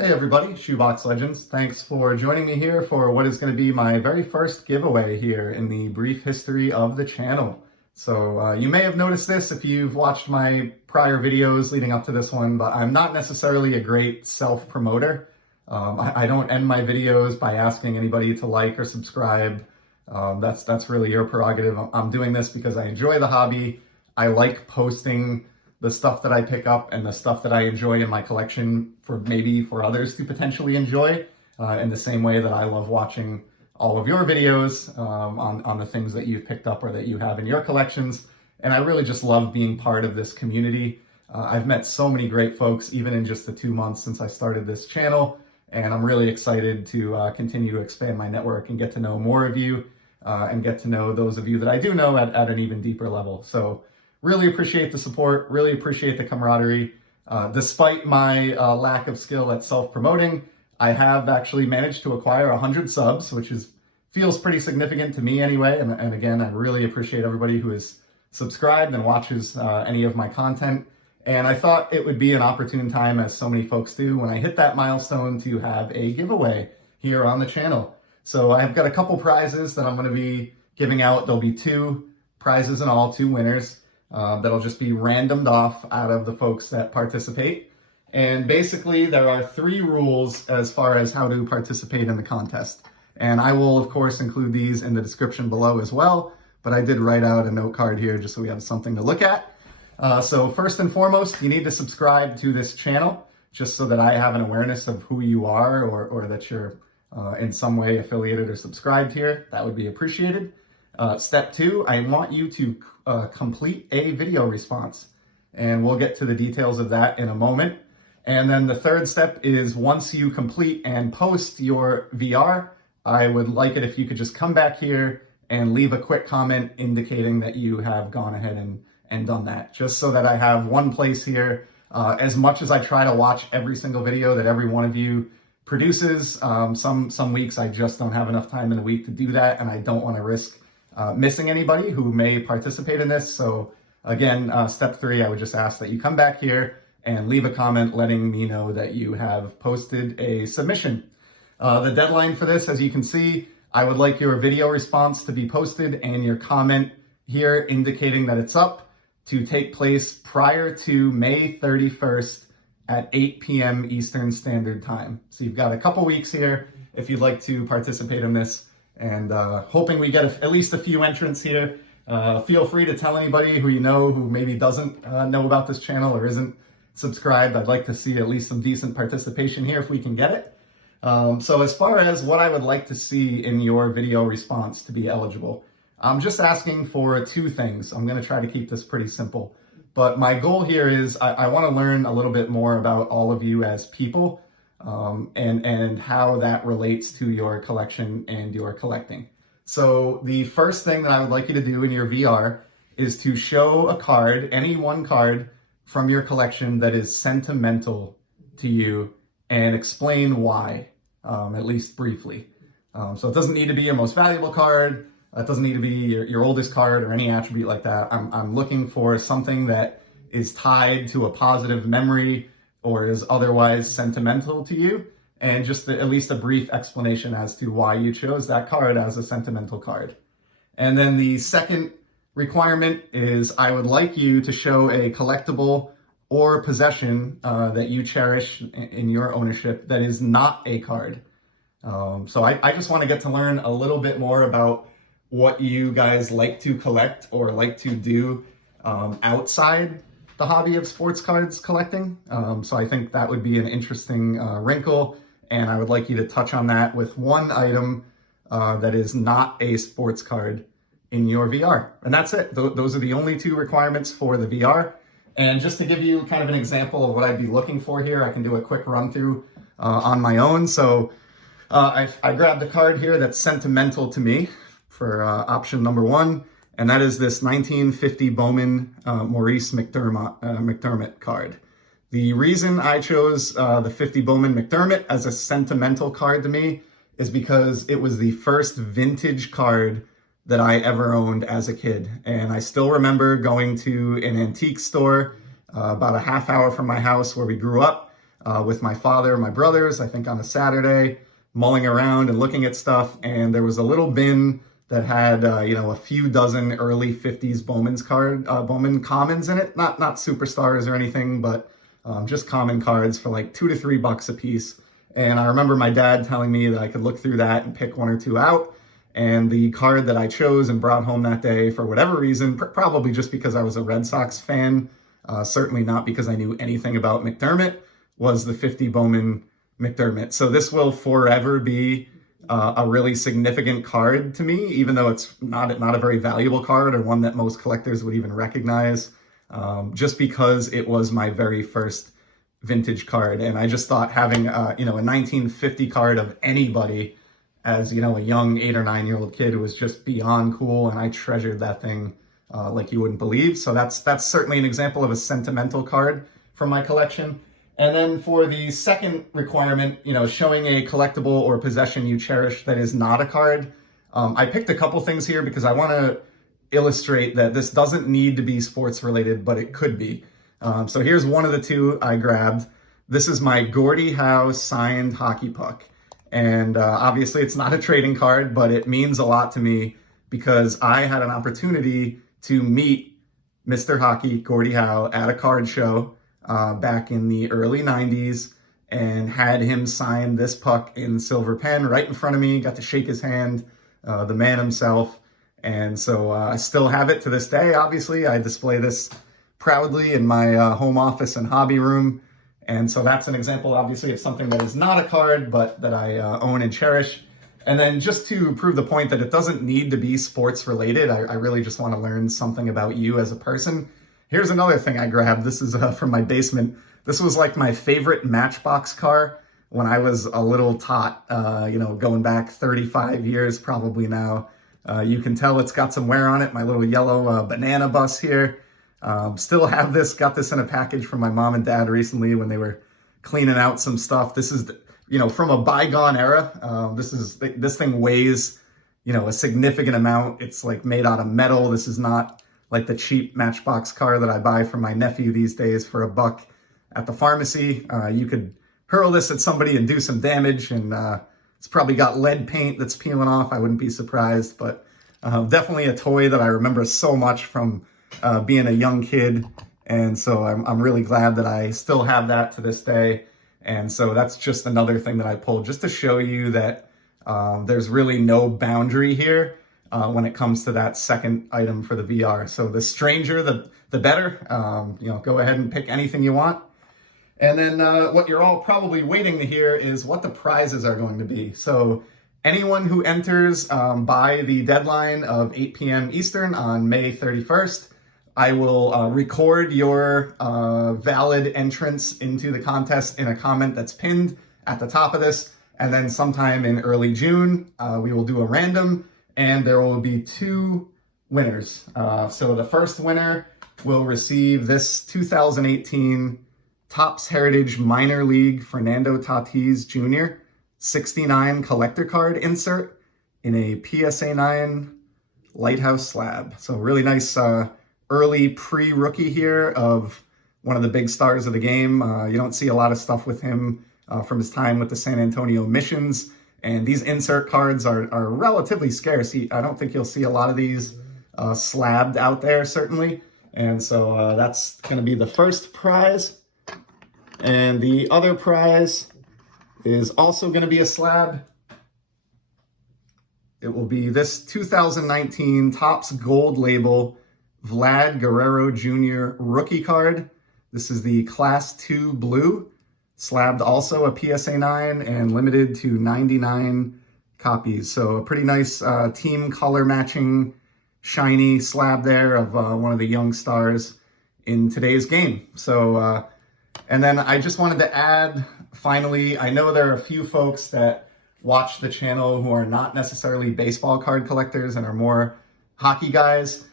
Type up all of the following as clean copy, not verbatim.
Hey everybody, Shoebox Legends. Thanks for joining me here for what is going to be my very first giveaway here in the brief history of the channel. So you may have noticed this if you've watched my prior videos leading up to this one, but I'm not necessarily a great self-promoter. I don't end my videos by asking anybody to like or subscribe. That's really your prerogative. I'm doing this because I enjoy the hobby. I like posting the stuff that I pick up and the stuff that I enjoy in my collection for others to potentially enjoy in the same way that I love watching all of your videos on the things that you've picked up or that you have in your collections. And I really just love being part of this community. I've met so many great folks, even in just the 2 months since I started this channel. And I'm really excited to continue to expand my network and get to know more of you and get to know those of you that I do know at an even deeper level. So really appreciate the support, really appreciate the camaraderie. Despite my lack of skill at self-promoting, I have actually managed to acquire 100 subs, which feels pretty significant to me anyway. And again, I really appreciate everybody who is subscribed and watches any of my content. And I thought it would be an opportune time, as so many folks do, when I hit that milestone to have a giveaway here on the channel. So I've got a couple prizes that I'm going to be giving out. There'll be 2 prizes in all, 2 winners. That'll just be randomed off out of the folks that participate. And basically there are 3 rules as far as how to participate in the contest. And I will of course include these in the description below as well, but I did write out a note card here just so we have something to look at. So first and foremost, you need to subscribe to this channel just so that I have an awareness of who you are or that you're in some way affiliated or subscribed here. That would be appreciated. Step 2, I want you to complete a video response, and we'll get to the details of that in a moment. And then the 3rd step is, once you complete and post your VR, I would like it if you could just come back here and leave a quick comment indicating that you have gone ahead and done that, just so that I have one place here. As much as I try to watch every single video that every one of you produces, some weeks I just don't have enough time in the week to do that, and I don't want to risk missing anybody who may participate in this. So again, step 3, I would just ask that you come back here and leave a comment letting me know that you have posted a submission. The deadline for this, as you can see, I would like your video response to be posted and your comment here indicating that it's up to take place prior to May 31st at 8 p.m. Eastern Standard Time. So you've got a couple weeks here if you'd like to participate in this. And hoping we get at least a few entrants here. Feel free to tell anybody who you know who maybe doesn't know about this channel or isn't subscribed. I'd like to see at least some decent participation here if we can get it. So as far as what I would like to see in your video response to be eligible, I'm just asking for 2 things. I'm going to try to keep this pretty simple. But my goal here is I want to learn a little bit more about all of you as people. And how that relates to your collection and your collecting. So the first thing that I would like you to do in your VR is to show a card, any one card from your collection that is sentimental to you, and explain why, at least briefly. So it doesn't need to be your most valuable card. It doesn't need to be your oldest card or any attribute like that. I'm looking for something that is tied to a positive memory or is otherwise sentimental to you, and just at least a brief explanation as to why you chose that card as a sentimental card. And then the second requirement is I would like you to show a collectible or possession that you cherish in your ownership that is not a card. So I just want to get to learn a little bit more about what you guys like to collect or like to do outside the hobby of sports cards collecting. So I think that would be an interesting wrinkle, and I would like you to touch on that with one item that is not a sports card in your VR. And that's it. Those are the only 2 requirements for the VR. And just to give you kind of an example of what I'd be looking for here, I can do a quick run through on my own. So I grabbed a card here that's sentimental to me for option number 1. And that is this 1950 Bowman Maurice McDermott card. The reason I chose the 50 Bowman McDermott as a sentimental card to me is because it was the first vintage card that I ever owned as a kid. And I still remember going to an antique store about a half hour from my house where we grew up with my father and my brothers, I think on a Saturday, mulling around and looking at stuff. And there was a little bin that had, a few dozen early 50s Bowman commons in it. Not superstars or anything, but just common cards for like $2 to $3 a piece. And I remember my dad telling me that I could look through that and pick one or two out. And the card that I chose and brought home that day, for whatever reason, probably just because I was a Red Sox fan, certainly not because I knew anything about McDermott, was the 50 Bowman McDermott. So this will forever be a really significant card to me, even though it's not a very valuable card or one that most collectors would even recognize, just because it was my very first vintage card. And I just thought having a 1950 card of anybody as, a young 8 or 9 year old kid was just beyond cool. And I treasured that thing like you wouldn't believe. So that's certainly an example of a sentimental card from my collection. And then for the second requirement, showing a collectible or possession you cherish that is not a card, I picked a couple things here because I want to illustrate that this doesn't need to be sports related, but it could be. So here's one of the two I grabbed. This is my Gordie Howe signed hockey puck. And obviously it's not a trading card, but it means a lot to me because I had an opportunity to meet Mr. Hockey, Gordie Howe, at a card show back in the early 90s and had him sign this puck in silver pen right in front of me, got to shake his hand, the man himself. And so I still have it to this day. Obviously, I display this proudly in my home office and hobby room. And so that's an example, obviously, of something that is not a card, but that I own and cherish. And then just to prove the point that it doesn't need to be sports related, I really just want to learn something about you as a person. Here's another thing I grabbed. This is from my basement. This was like my favorite Matchbox car when I was a little tot, going back 35 years probably now. You can tell it's got some wear on it. My little yellow banana bus here. Still have this, got this in a package from my mom and dad recently when they were cleaning out some stuff. This is, from a bygone era. This thing weighs, a significant amount. It's like made out of metal. This is not like the cheap Matchbox car that I buy for my nephew these days for $1 at the pharmacy. You could hurl this at somebody and do some damage, and it's probably got lead paint that's peeling off. I wouldn't be surprised, but definitely a toy that I remember so much from being a young kid. And so I'm really glad that I still have that to this day. And so that's just another thing that I pulled just to show you that there's really no boundary here when it comes to that second item for the VR. So the stranger, the better. Go ahead and pick anything you want. And then what you're all probably waiting to hear is what the prizes are going to be. So anyone who enters by the deadline of 8 p.m. Eastern on May 31st, I will record your valid entrance into the contest in a comment that's pinned at the top of this. And then sometime in early June, we will do a random, and there will be 2 winners. So the first winner will receive this 2018 Topps Heritage Minor League Fernando Tatis Jr. 69 collector card insert in a PSA 9 Lighthouse slab. So really nice early pre-rookie here of one of the big stars of the game. You don't see a lot of stuff with him from his time with the San Antonio Missions. And these insert cards are relatively scarce. I don't think you'll see a lot of these slabbed out there, certainly. And so that's going to be the first prize. And the other prize is also going to be a slab. It will be this 2019 Topps Gold Label Vlad Guerrero Jr. rookie card. This is the Class 2 blue, slabbed also a PSA 9 and limited to 99 copies. So a pretty nice team color matching shiny slab there of one of the young stars in today's game. So, and then I just wanted to add, finally, I know there are a few folks that watch the channel who are not necessarily baseball card collectors and are more hockey guys.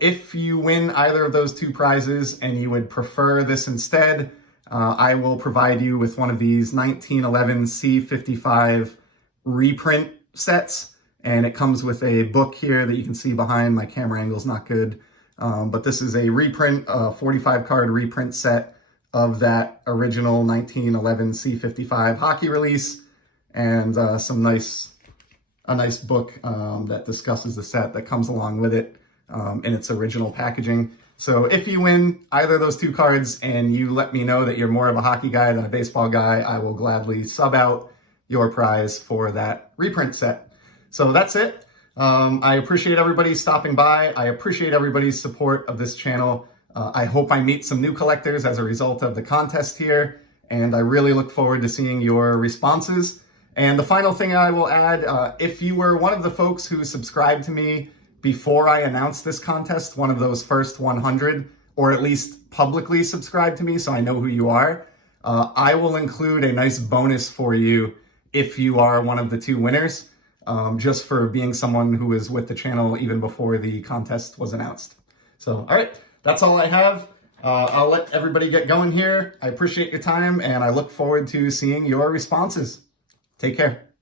If you win either of those 2 prizes and you would prefer this instead, I will provide you with one of these 1911 C55 reprint sets. And it comes with a book here that you can see behind. My camera angle's not good. But this is a reprint, 45 card reprint set of that original 1911 C55 hockey release, and a nice book that discusses the set that comes along with it in its original packaging. So if you win either of those two cards and you let me know that you're more of a hockey guy than a baseball guy, I will gladly sub out your prize for that reprint set. So that's it. I appreciate everybody stopping by. I appreciate everybody's support of this channel. I hope I meet some new collectors as a result of the contest here, and I really look forward to seeing your responses. And the final thing I will add, if you were one of the folks who subscribed to me before I announced this contest, one of those first 100, or at least publicly subscribed to me so I know who you are, I will include a nice bonus for you if you are one of the two winners, just for being someone who was with the channel even before the contest was announced. So, all right, that's all I have. I'll let everybody get going here. I appreciate your time, and I look forward to seeing your responses. Take care.